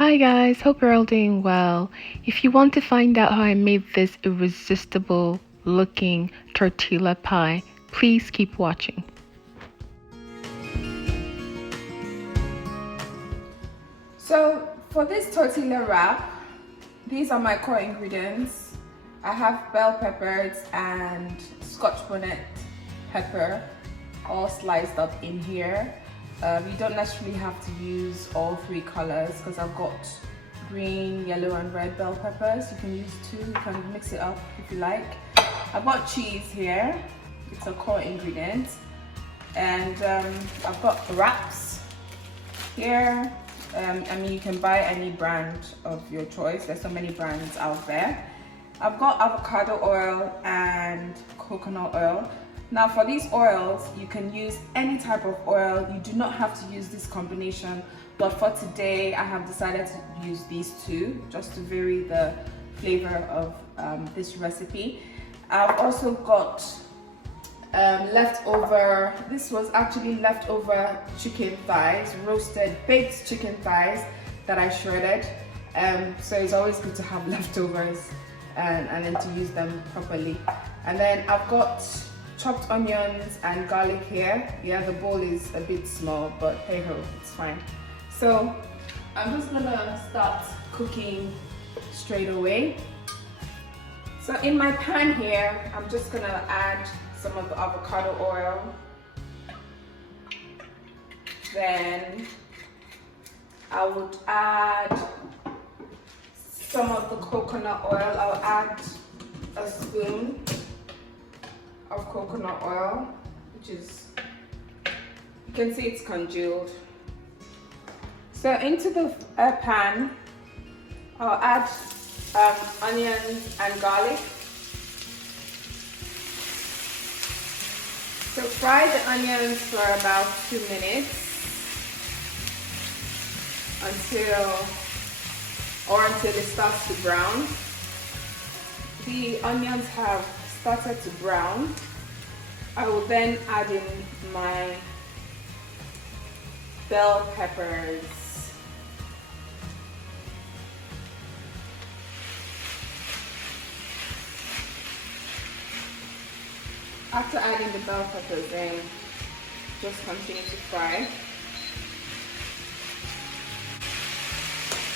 Hi guys, hope you're all doing well. If you want to find out how I made this irresistible looking tortilla pie, please keep watching. So for this tortilla wrap, these are my core ingredients. I have bell peppers and Scotch bonnet pepper all sliced up in here. You don't necessarily have to use all three colors because I've got green, yellow and red bell peppers. You can use two, you can mix it up if you like. I've got cheese here, it's a core ingredient. And I've got wraps here. I mean, you can buy any brand of your choice. There's so many brands out there. I've got avocado oil and coconut oil. Now for these oils, you can use any type of oil. You do not have to use this combination, but for today, I have decided to use these two just to vary the flavor of this recipe. I've also got leftover, this was actually leftover chicken thighs, roasted baked chicken thighs that I shredded. So it's always good to have leftovers and then to use them properly. And then I've got chopped onions and garlic here. Yeah, the bowl is a bit small, but hey ho, it's fine. So I'm just gonna start cooking straight away. So in my pan here, I'm just gonna add some of the avocado oil. Then I would add some of the coconut oil. I'll add a spoon of coconut oil, which is, you can see it's congealed. So into the pan, I'll add onions and garlic. So fry the onions for about 2 minutes until it starts to brown. The onions have started to brown. I will then add in my bell peppers. After adding the bell peppers, then just continue to fry.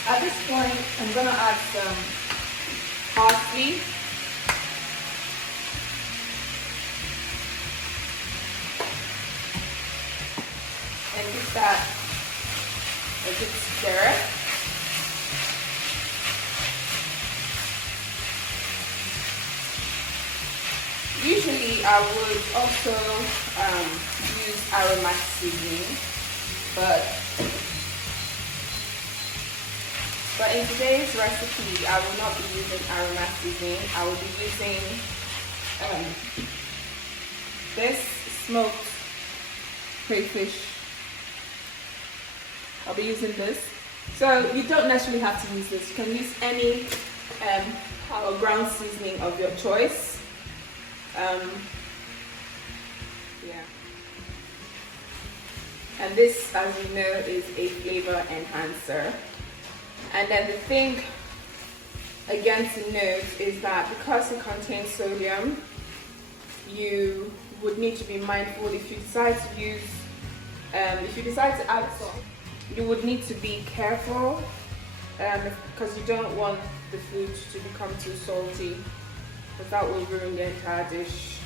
At this point, I'm gonna add some parsley. And give that a good stir. Usually I would also use aromatic seasoning, but in today's recipe I will not be using aromatic seasoning. I will be using this smoked crayfish. I'll be using this. So you don't necessarily have to use this. You can use any ground seasoning of your choice. Yeah. And this, as you know, is a flavor enhancer. And then the thing again to note is that because it contains sodium, you would need to be mindful if you decide to use, if you decide to add salt, you would need to be careful because you don't want the food to become too salty, because that will ruin the entire dish.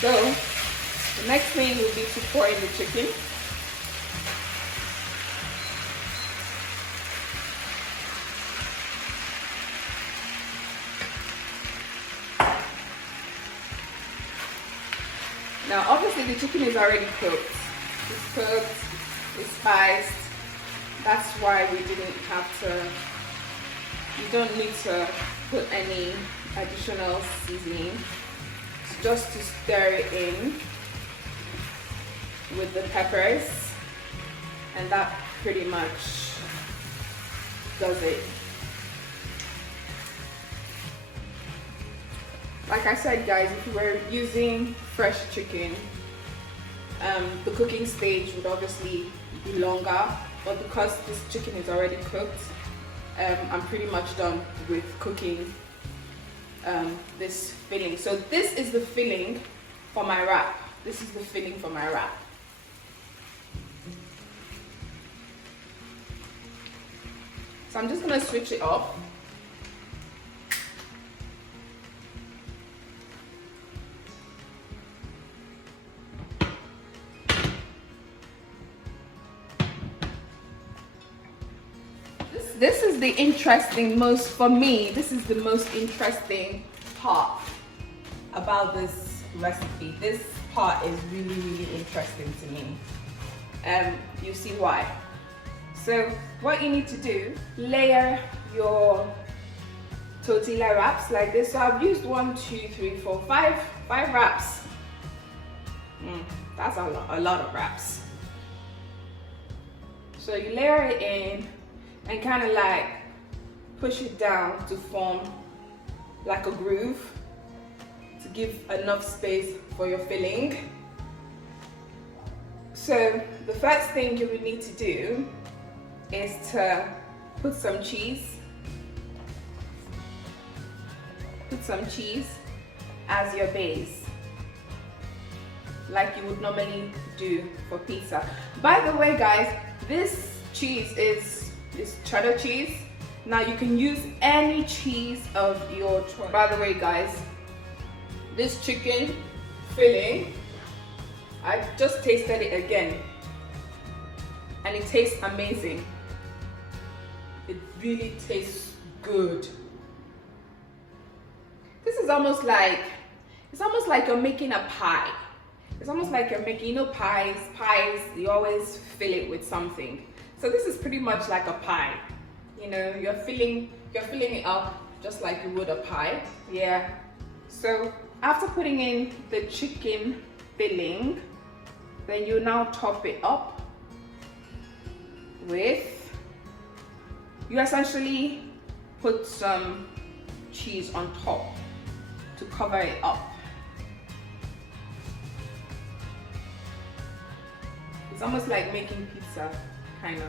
So the next thing will be to pour in the chicken. Now obviously the chicken is already cooked. It's cooked, it's spiced. That's why we didn't have to, you don't need to put any additional seasoning. It's just to stir it in with the peppers, and that pretty much does it. Like I said, guys, if you were using fresh chicken, the cooking stage would obviously be longer. but because this chicken is already cooked, I'm pretty much done with cooking this filling. So this is the filling for my wrap. This is the filling for my wrap. So I'm just gonna switch it off. This is the interesting, for me, this is the most interesting part about this recipe. This part is really, really interesting to me. You see why. So what you need to do, layer your tortilla wraps like this. So I've used 1, 2, 3, 4, 5 wraps. That's a lot of wraps. So you layer it in and kind of like push it down to form like a groove to give enough space for your filling. So the first thing you would need to do is to put some cheese. Put some cheese as your base, like you would normally do for pizza. By the way, guys, this cheese is cheddar cheese. Now you can use any cheese of your choice. By the way, guys, this chicken filling, I just tasted it again and it tastes amazing. It really tastes good. This is almost like, it's almost like you're making a pie. It's almost like you're making, you know, pies, you always fill it with something. So this is pretty much like a pie. You know, you're filling it up just like you would a pie. Yeah. So after putting in the chicken filling, then you now top it up with, you essentially put some cheese on top to cover it up. It's almost like making pizza, kind of.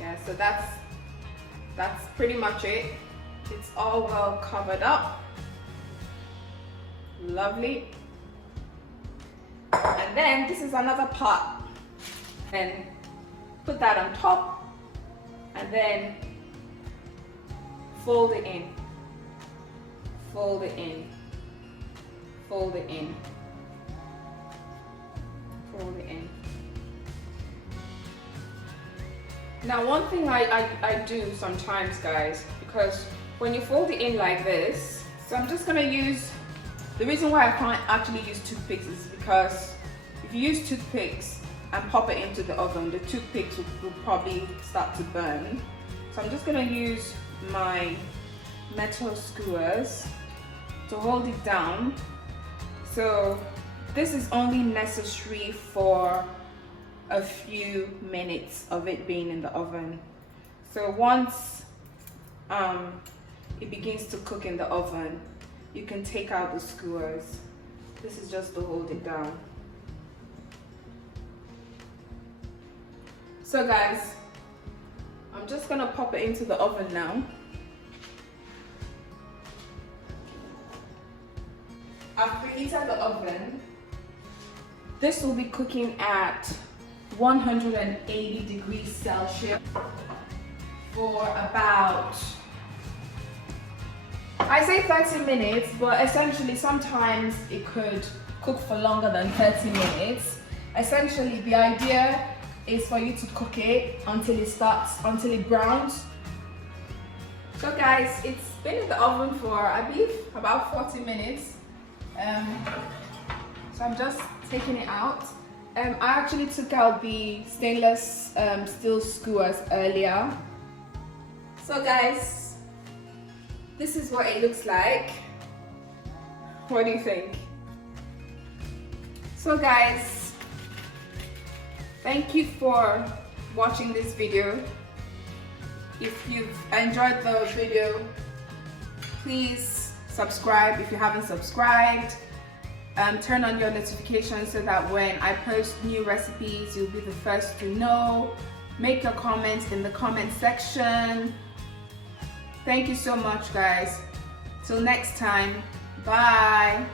Yeah, so that's pretty much it. It's all well covered up. Lovely. And then this is another part. And put that on top and then fold it in. Fold it in. Fold it in. Fold it in. Now one thing I do sometimes, guys, because when you fold it in like this, so I'm just gonna use, the reason why I can't actually use toothpicks is because if you use toothpicks and pop it into the oven, the toothpicks will probably start to burn. So I'm just gonna use my metal skewers to hold it down. So this is only necessary for a few minutes of it being in the oven. So once it begins to cook in the oven, you can take out the skewers. This is just to hold it down. So guys, I'm just gonna pop it into the oven now. I've preheated the oven. This will be cooking at 180 degrees Celsius for about, I say 30 minutes, but essentially sometimes it could cook for longer than 30 minutes. Essentially the idea is for you to cook it until it browns. So guys, it's been in the oven for, I believe, about 40 minutes. So I'm just taking it out. I actually took out the stainless steel skewers earlier. So guys, this is what it looks like. What do you think? So guys, thank you for watching this video. If you've enjoyed the video, please subscribe if you haven't subscribed. turn on your notifications so that when I post new recipes, you'll be the first to know. Make your comments in the comment section. Thank you so much, guys. Till next time, bye.